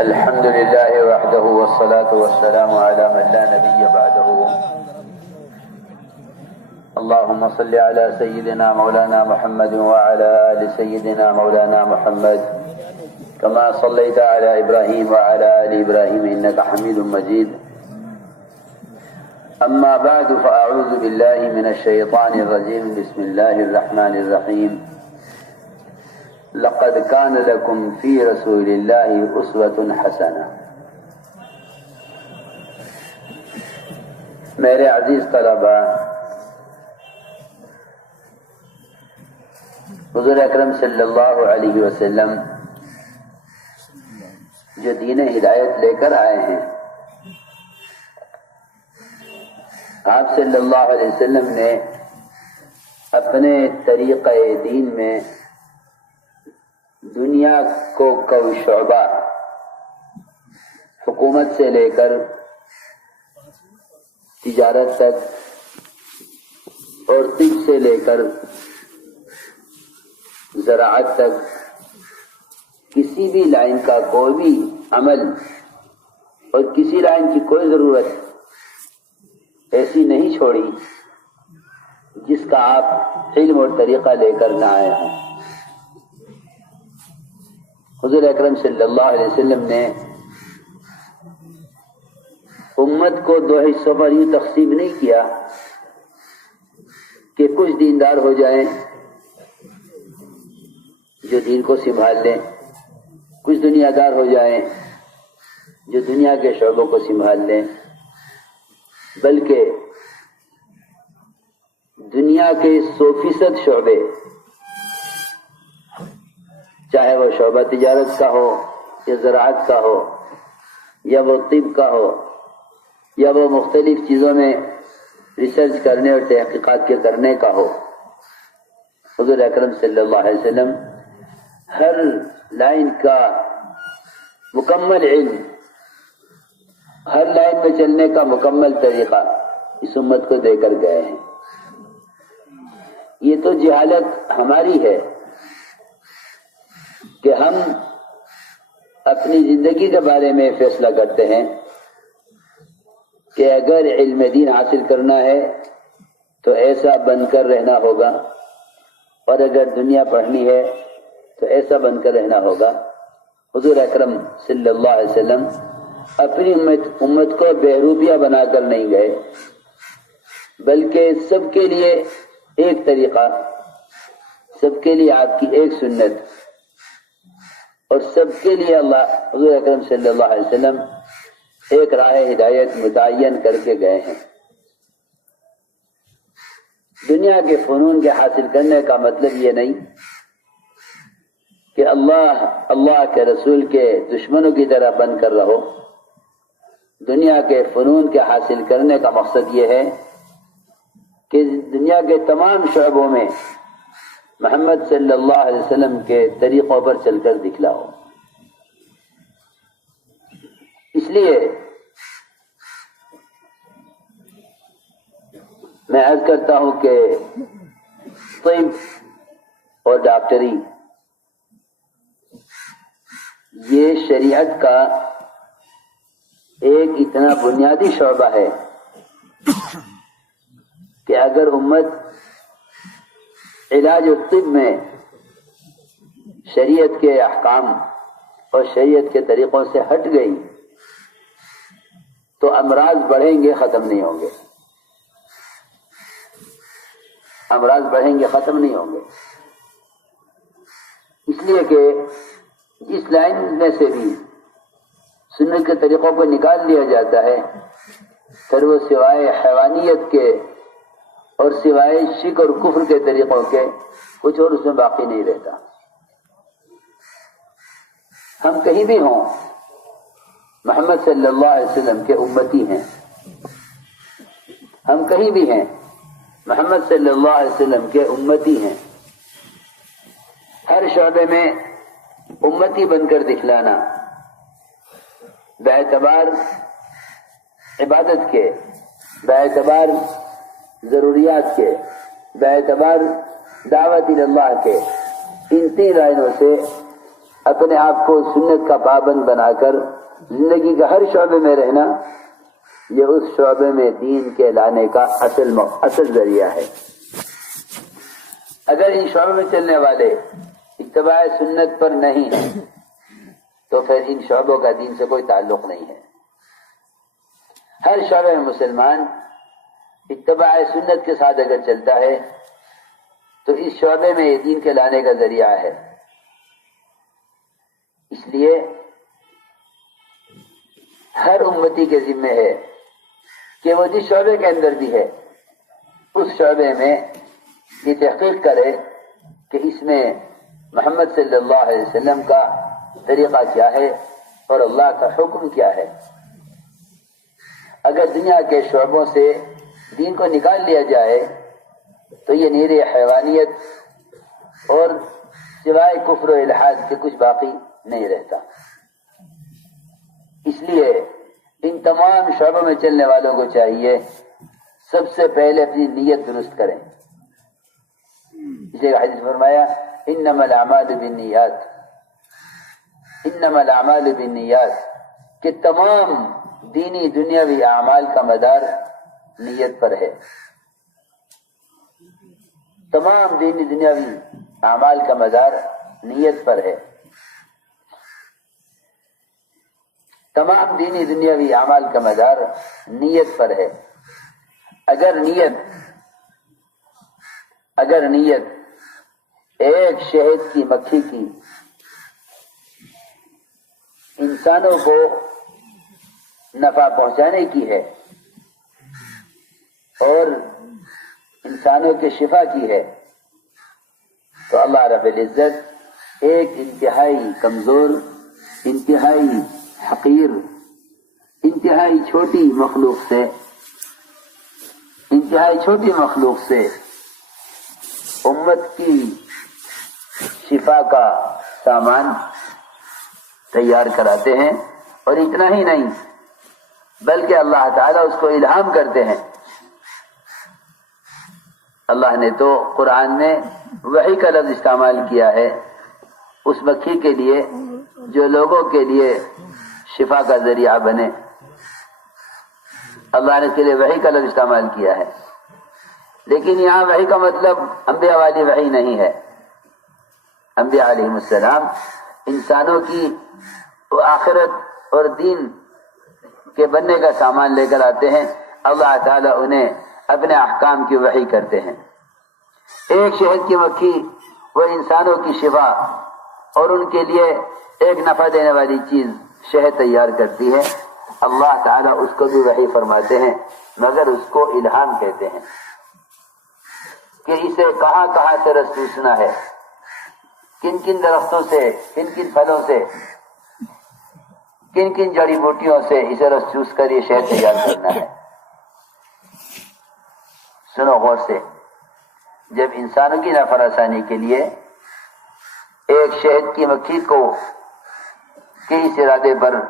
الحمد لله وحده والصلاة والسلام على من لا نبي بعده. اللهم صل على سيدنا مولانا محمد وعلى آل سيدنا مولانا محمد كما صليت على إبراهيم وعلى آل إبراهيم إنك حميد مجيد. أما بعد فأعوذ بالله من الشيطان الرجيم. بسم الله الرحمن الرحيم. لقد كان لكم في رسول الله أسوة حسنة. میرے عزیز طلباء، حضور اکرم صلی اللہ علیہ وسلم جو دین ہدایت لے کر آئے ہیں، آپ صلی اللہ علیہ وسلم نے اپنے طریقہ دین میں دنیا کو کوئی شعبہ، حکومت سے لے کر تجارت تک اور طب سے لے کر زراعت تک، کسی بھی لائن کا کوئی بھی عمل اور کسی لائن کی کوئی ضرورت ایسی نہیں چھوڑی جس کا آپ علم اور طریقہ لے کر نہ آئے ہوں. حضور اکرم صلی اللہ علیہ وسلم نے امت کو دو حصوں پر یوں تقسیم نہیں کیا کہ کچھ دیندار ہو جائیں جو دین کو سنبھال لیں، کچھ دنیا دار ہو جائیں جو دنیا کے شعبوں کو سنبھال لیں، بلکہ دنیا کے 100% شعبے، چاہے وہ شعبہ تجارت کا ہو یا زراعت کا ہو یا وہ طب کا ہو یا وہ مختلف چیزوں میں ریسرچ کرنے اور تحقیقات کے کرنے کا ہو، حضور اکرم صلی اللہ علیہ وسلم ہر لائن کا مکمل علم، ہر لائن میں چلنے کا مکمل طریقہ اس امت کو دے کر گئے ہیں. یہ تو جہالت ہماری ہے کہ ہم اپنی زندگی کے بارے میں فیصلہ کرتے ہیں کہ اگر علم دین حاصل کرنا ہے تو ایسا بن کر رہنا ہوگا، اور اگر دنیا پڑھنی ہے تو ایسا بن کر رہنا ہوگا. حضور اکرم صلی اللہ علیہ وسلم اپنی امت کو بہروپیہ بنا کر نہیں گئے، بلکہ سب کے لیے ایک طریقہ، سب کے لیے آپ کی ایک سنت، اور سب کے لیے حضور اکرم صلی اللہ علیہ وسلم ایک راہ ہدایت متعین کر کے گئے ہیں. دنیا کے فنون کے حاصل کرنے کا مطلب یہ نہیں کہ اللہ کے رسول کے دشمنوں کی طرح بن کر رہو. دنیا کے فنون کے حاصل کرنے کا مقصد یہ ہے کہ دنیا کے تمام شعبوں میں محمد صلی اللہ علیہ وسلم کے طریقوں پر چل کر دکھلاؤ. اس لیے میں عرض کرتا ہوں کہ طب اور ڈاکٹری یہ شریعت کا ایک اتنا بنیادی شعبہ ہے کہ اگر امت علاج و طب میں شریعت کے احکام اور شریعت کے طریقوں سے ہٹ گئی تو امراض بڑھیں گے، ختم نہیں ہوں گے. امراض بڑھیں گے، ختم نہیں ہوں گے. اس لیے کہ جس لائن میں سے بھی سنت کے طریقوں کو نکال لیا جاتا ہے پھر وہ سوائے حیوانیت کے اور سوائے شرک اور کفر کے طریقوں کے کچھ اور اس میں باقی نہیں رہتا. ہم کہیں بھی ہوں محمد صلی اللہ علیہ وسلم کے امتی ہیں، ہم کہیں بھی ہیں محمد صلی اللہ علیہ وسلم کے امتی ہیں. ہر شعبے میں امتی بن کر دکھلانا باعتبار عبادت کے، باعتبار ضروریات کے، باعتبار دعوت اللہ کے، ان 3 لائنوں سے اپنے آپ کو سنت کا پابند بنا کر زندگی کا ہر شعبے میں رہنا، یہ اس شعبے میں دین کے لانے کا اصل ذریعہ ہے۔ اگر ان شعبوں میں چلنے والے اتباع سنت پر نہیں ہیں تو پھر ان شعبوں کا دین سے کوئی تعلق نہیں ہے۔ ہر شعبے میں مسلمان اتباع سنت کے ساتھ اگر چلتا ہے تو اس شعبے میں یہ دین کے لانے کا ذریعہ ہے۔ اس لیے ہر امتی کے ذمہ ہے کہ وہ جس شعبے کے اندر بھی ہے اس شعبے میں یہ تحقیق کرے کہ اس میں محمد صلی اللہ علیہ وسلم کا طریقہ کیا ہے اور اللہ کا حکم کیا ہے۔ اگر دنیا کے شعبوں سے دین کو نکال لیا جائے تو یہ نیر حیوانیت اور سوائے کفر و الحاد کے کچھ باقی نہیں رہتا۔ اس لیے ان تمام شعبوں میں چلنے والوں کو چاہیے سب سے پہلے اپنی نیت درست کریں۔ اسے حدیث فرمایا انما الاعمال بالنیات، انما الاعمال بالنیات، کہ تمام دینی دنیاوی اعمال کا مدار نیت پر ہے۔ تمام دینی دنیاوی اعمال کا مدار نیت پر ہے۔ تمام دینی دنیاوی اعمال کا مدار نیت پر ہے۔ اگر نیت ایک شہد کی مکھی کی انسانوں کو نفع پہنچانے کی ہے اور انسانوں کے شفا کی ہے تو اللہ رب العزت ایک انتہائی کمزور، انتہائی حقیر، انتہائی چھوٹی مخلوق سے امت کی شفا کا سامان تیار کراتے ہیں، اور اتنا ہی نہیں بلکہ اللہ تعالیٰ اس کو الہام کرتے ہیں۔ اللہ نے تو قرآن میں وحی کا لفظ استعمال کیا ہے اس مکھی کے لیے جو لوگوں کے لیے شفا کا ذریعہ بنے۔ اللہ نے اس کے لیے وحی کا لفظ استعمال کیا ہے، لیکن یہاں وحی کا مطلب انبیاء والی وحی نہیں ہے۔ انبیاء علیہ السلام انسانوں کی آخرت اور دین کے بننے کا سامان لے کر آتے ہیں، اللہ تعالیٰ انہیں اپنے احکام کی وحی کرتے ہیں۔ ایک شہد کی مکھی وہ انسانوں کی شفا اور ان کے لیے ایک نفع دینے والی چیز شہد تیار کرتی ہے، اللہ تعالیٰ اس کو بھی وحی فرماتے ہیں، مگر اس کو الہام کہتے ہیں کہ اسے کہاں کہاں سے رس چوسنا ہے، کن کن درختوں سے، کن کن پھلوں سے، کن کن جڑی بوٹیوں سے اسے رس چوس کر یہ شہد تیار کرنا ہے۔ سنو غور سے، جب انسانوں کی نفع رسانی کے لیے ایک شہد کی مکھی کو کے اس ارادے پر